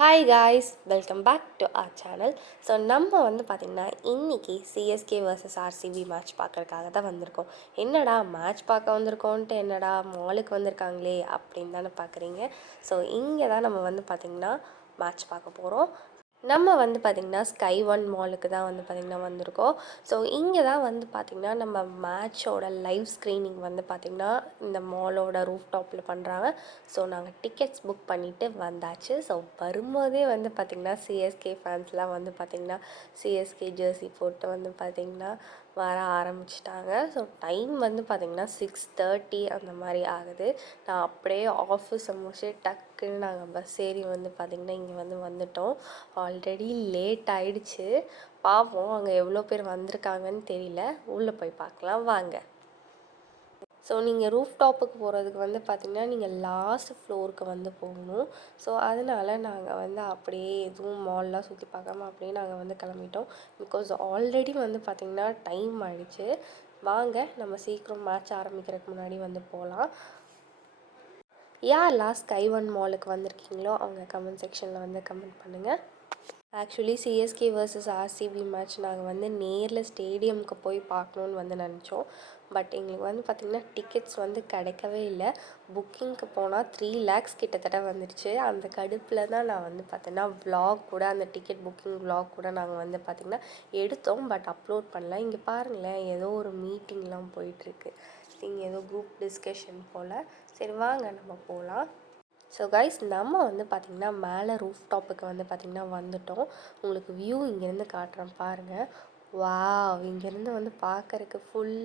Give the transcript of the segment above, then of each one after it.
Hi guys, welcome back to our channel. So நம்ம பார்த்திங்கன்னா இன்றைக்கி சிஎஸ்கே vs ஆர்சிபி மேட்ச் பார்க்குறதுக்காக தான் வந்திருக்கோம். என்னடா மேட்ச் பார்க்க வந்திருக்கோன்ட்டு என்னடா மாலுக்கு வந்திருக்காங்களே அப்படின்னு தானே பார்க்குறீங்க. ஸோ இங்கே தான் நம்ம பார்த்திங்கன்னா மேட்ச் பார்க்க போகிறோம். நம்ம பார்த்திங்கன்னா ஸ்கை ஒன் மாலுக்கு தான் பார்த்திங்கன்னா வந்திருக்கோம். ஸோ இங்கே தான் பார்த்திங்கன்னா நம்ம மேட்சோட லைவ் ஸ்க்ரீனிங் பார்த்திங்கன்னா இந்த மாலோட ரூஃப் டாப்பில் பண்ணுறாங்க. ஸோ நாங்கள் டிக்கெட்ஸ் புக் பண்ணிவிட்டு வந்தாச்சு. ஸோ வரும்போதே பார்த்திங்கன்னா சிஎஸ்கே ஃபேன்ஸ்லாம் பார்த்திங்கன்னா சிஎஸ்கே ஜெர்சி போட்டு பார்த்திங்கன்னா வர ஆரம்பிச்சிட்டாங்க. ஸோ டைம் பார்த்திங்கன்னா 6:30 அந்த மாதிரி ஆகுது. நான் அப்படியே ஆஃபீஸை முடிச்சுட்டு டக்குன்னு நாங்கள் பஸ் ஏறி பார்த்திங்கன்னா இங்கே வந்துட்டோம். ஆல்ரெடி லேட் ஆகிடுச்சு. பார்ப்போம் அங்கே எவ்வளோ பேர் வந்திருக்காங்கன்னு தெரியல. உள்ளே போய் பார்க்கலாம் வாங்க. ஸோ நீங்கள் ரூஃப் டாப்புக்கு போகிறதுக்கு பார்த்திங்கன்னா நீங்கள் லாஸ்ட் ஃப்ளோருக்கு போகணும். ஸோ அதனால் நாங்கள் அப்படியே எதுவும் மால்லாம் சுற்றி பார்க்காம அப்படியே நாங்கள் கிளம்பிட்டோம். பிகாஸ் ஆல்ரெடி பார்த்திங்கன்னா டைம் ஆகிடுச்சு. வாங்க நம்ம சீக்கிரம் மேட்ச் ஆரம்பிக்கிறதுக்கு முன்னாடி போகலாம். யாரெல்லாம் ஸ்கை ஒன் மாலுக்கு வந்திருக்கீங்களோ அவங்க கமெண்ட் செக்ஷனில் கமெண்ட் பண்ணுங்கள். Actually CSK vs RCB match நாங்கள் நேரில் ஸ்டேடியமுக்கு போய் பார்க்கணுன்னு நினச்சோம். பட் எங்களுக்கு பார்த்திங்கன்னா டிக்கெட்ஸ் கிடைக்கவே இல்லை. புக்கிங்க்கு போனால் 3 lakhs கிட்டத்தட்ட வந்துடுச்சு. அந்த கடுப்பில் தான் நான் பார்த்தீங்கன்னா vlog கூட அந்த டிக்கெட் புக்கிங் vlog கூட நாங்கள் பார்த்திங்கன்னா எடுத்தோம். பட் அப்லோட் பண்ணல. இங்கே பாருங்களேன், ஏதோ ஒரு மீட்டிங்லாம் போயிட்டுருக்கு. இங்கே ஏதோ குரூப் டிஸ்கஷன் போல். சரி வாங்க நம்ம போகலாம். ஸோ கைஸ் நம்ம பார்த்திங்கன்னா மேலே ரூஃப் டாப்புக்கு பார்த்திங்கன்னா வந்துட்டோம். உங்களுக்கு வியூ இங்கேருந்து காட்டுறேன் பாருங்கள். வாவ், இங்கேருந்து பார்க்குறக்கு ஃபுல்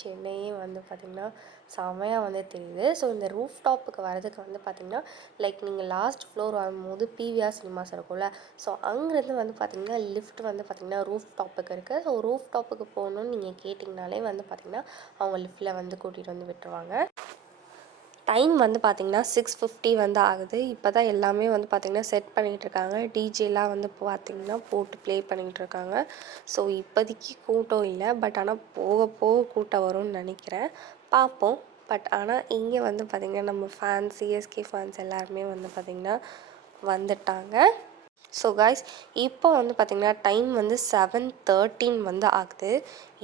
சென்னையே பார்த்திங்கன்னா செமையாக தெரியுது. ஸோ இந்த ரூஃப் டாப்புக்கு வரதுக்கு பார்த்திங்கன்னா லைக் நீங்கள் லாஸ்ட் ஃப்ளோர் வரும்போது பிவிஆர் சினிமாஸ் இருக்கும்ல, ஸோ அங்கேருந்து பார்த்திங்கன்னா லிஃப்ட் பார்த்திங்கன்னா ரூஃப் டாப்புக்கு இருக்குது. ஸோ ரூஃப் டாப்புக்கு போகணுன்னு நீங்கள் கேட்டிங்கனாலே பார்த்திங்கன்னா அவங்க லிஃப்ட்டில் கூட்டிகிட்டு விட்டுருவாங்க. டைம் பார்த்திங்கன்னா 6:50 ஆகுது. இப்போ தான் எல்லாமே பார்த்திங்கன்னா செட் பண்ணிகிட்ருக்காங்க. டிஜேலாம் பார்த்திங்கன்னா போட்டு ப்ளே பண்ணிகிட்ருக்காங்க. ஸோ இப்போதைக்கு கூட்டம் இல்லை. பட் ஆனால் போக போக கூட்டம் வரும்னு நினைக்கிறேன். பார்ப்போம். பட் ஆனால் இங்கே பார்த்திங்கன்னா நம்ம ஃபேன்ஸ் சிஎஸ்கே ஃபேன்ஸ் எல்லாருமே பார்த்திங்கன்னா வந்துட்டாங்க. ஸோ காய்ஸ் இப்போ பார்த்திங்கன்னா டைம் 7:13 ஆகுது.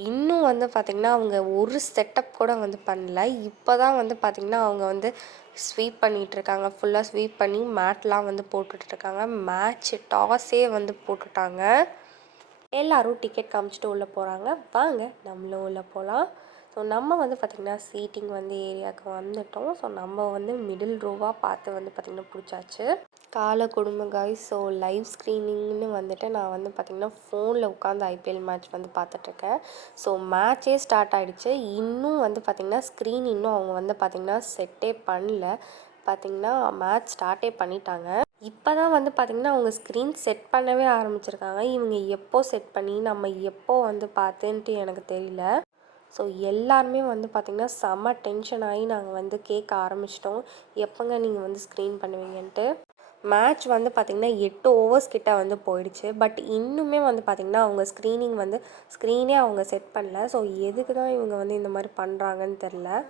இன்னும் பார்த்திங்கன்னா அவங்க ஒரு செட்டப் கூட பண்ணல. இப்போ தான் பார்த்திங்கன்னா அவங்க ஸ்வீப் பண்ணிகிட்ருக்காங்க. ஃபுல்லாக ஸ்வீப் பண்ணி மேட்லாம் போட்டுட்ருக்காங்க. மேட்ச் டாஸே போட்டுட்டாங்க. எல்லோரும் டிக்கெட் காமிச்சிட்டு உள்ளே போகிறாங்க. வாங்க நம்மளும் உள்ளே போகலாம். ஸோ நம்ம பார்த்திங்கன்னா சீட்டிங் ஏரியாவுக்கு வந்துட்டோம். ஸோ நம்ம மிடில் ரோவாக பார்த்து பார்த்திங்கன்னா பிடிச்சாச்சு. காலை கொடுமை காய்ஸ். ஸோ லைவ் ஸ்க்ரீனிங்னு நான் பார்த்திங்கன்னா ஃபோனில் உட்காந்து ஐபிஎல் மேட்ச் பார்த்துட்ருக்கேன். ஸோ மேட்சே ஸ்டார்ட் ஆகிடுச்சு. இன்னும் பார்த்திங்கன்னா ஸ்க்ரீன் இன்னும் அவங்க பார்த்திங்கன்னா செட்டே பண்ணல. பார்த்திங்கன்னா மேட்ச் ஸ்டார்ட்டே பண்ணிட்டாங்க. இப்போ தான் பார்த்திங்கன்னா அவங்க ஸ்க்ரீன் செட் பண்ணவே ஆரம்பிச்சிருக்காங்க. இவங்க எப்போ செட் பண்ணி நம்ம எப்போ பார்த்துன்ட்டு எனக்கு தெரியல. ஸோ எல்லாருமே பார்த்திங்கன்னா செம்ம டென்ஷன் ஆகி நாங்கள் கேட்க ஆரம்பிச்சிட்டோம், எப்போங்க நீங்கள் ஸ்க்ரீன் பண்ணுவீங்கன்ட்டு. மேட்ச் பார்த்திங்கன்னா 8 ஓவர்ஸ் கிட்ட போயிடுச்சு. பட் இன்னுமே பார்த்திங்கன்னா அவங்க ஸ்க்ரீனே அவங்க செட் பண்ணல. ஸோ எதுக்கு தான் இவங்க இந்த மாதிரி பண்ணுறாங்கன்னு தெரில.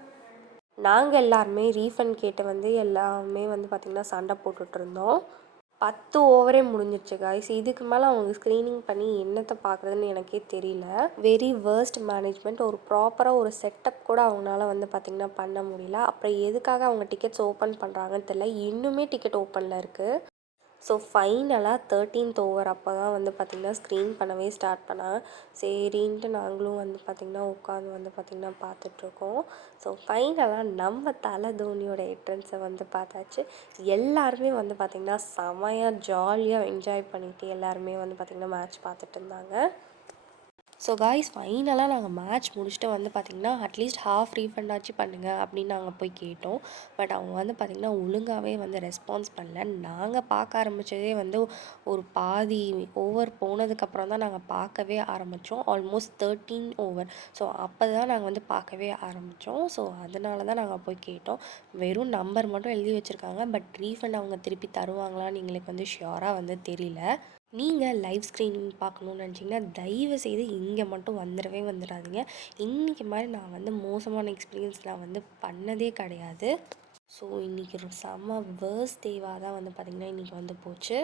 நாங்கள் எல்லாருமே ரீஃபண்ட் கேட்டு எல்லாமே பார்த்திங்கன்னா சண்டை போட்டுட்ருந்தோம். 10 ஓவரே முடிஞ்சிருச்சு காய்ஸ். இதுக்கு மேலே அவங்க ஸ்க்ரீனிங் பண்ணி என்னத்தை பார்க்குறதுன்னு எனக்கே தெரியல. Very worst management. ஒரு ப்ராப்பராக ஒரு செட்டப் கூட அவங்களால பார்த்திங்கன்னா பண்ண முடியல. அப்புறம் எதுக்காக அவங்க டிக்கெட்ஸ் ஓப்பன் பண்ணுறாங்கன்னு தெரியல. இன்னுமே டிக்கெட் ஓப்பனில் இருக்குது. ஸோ ஃபைனலாக 13th ஓவர் அப்போ தான் பார்த்திங்கன்னா ஸ்க்ரீன் பண்ணவே ஸ்டார்ட் பண்ணாங்க. சரின்ட்டு நாங்களும் பார்த்திங்கன்னா உட்காந்து பார்த்திங்கன்னா பார்த்துட்ருக்கோம். ஸோ ஃபைனலாக நம்ம தலை தோனியோட என்ட்ரன்ஸை பார்த்தாச்சு. எல்லாருமே பார்த்திங்கன்னா செமையாக ஜாலியாக என்ஜாய் பண்ணிவிட்டு எல்லாருமே பார்த்திங்கன்னா மேட்ச் பார்த்துட்டு இருந்தாங்க. ஸோ காய்ஸ் ஃபைனலாக நாங்கள் மேட்ச் முடிச்சுட்டு பார்த்திங்கன்னா அட்லீஸ்ட் ஹாஃப் ரீஃபண்ட் ஆச்சு பண்ணுங்கள் அப்படின்னு நாங்கள் போய் கேட்டோம். பட் அவங்க பார்த்திங்கன்னா ஒழுங்காகவே ரெஸ்பான்ஸ் பண்ணல. நாங்கள் பார்க்க ஆரம்பித்ததே ஒரு பாதி ஓவர் போனதுக்கப்புறம் தான் நாங்கள் பார்க்கவே ஆரம்பித்தோம். Almost 13 over. ஸோ அப்போ தான் நாங்கள் பார்க்கவே ஆரம்பித்தோம். ஸோ அதனால தான் நாங்கள் போய் கேட்டோம். வெறும் நம்பர் மட்டும் எழுதி வச்சுருக்காங்க. பட் ரீஃபண்ட் அவங்க திருப்பி தருவாங்களான்னு எங்களுக்கு ஷியோராக தெரியல. நீங்கள் லைவ் ஸ்க்ரீனிங் பார்க்கணுன்னு நினச்சிங்கன்னா தயவுசெய்து இங்கே மட்டும் வந்துடாதீங்க. இன்றைக்கி மாதிரி நான் மோசமான எக்ஸ்பீரியன்ஸ் நான் பண்ணதே கிடையாது. ஸோ இன்றைக்கி ஒரு செம்ம வேர்ஸ்ட் டேவாக தான் வந்து பார்த்திங்கன்னா இன்றைக்கி வந்து போச்சு.